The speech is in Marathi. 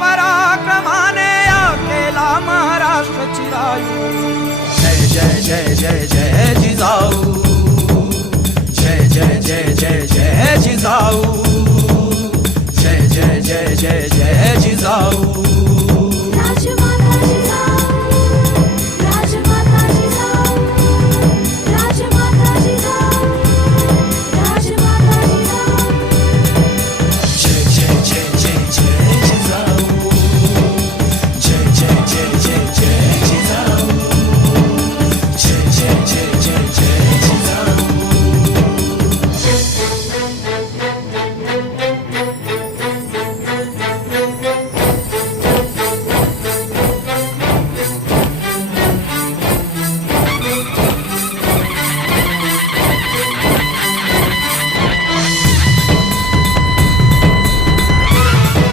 पराक्रमाने या केला महाराष्ट्र चिरायू. जय जय जय जय जय जिजाऊ, जय जय जय जय जय जिजाऊ, जय जय जय जय जय जिजाऊ.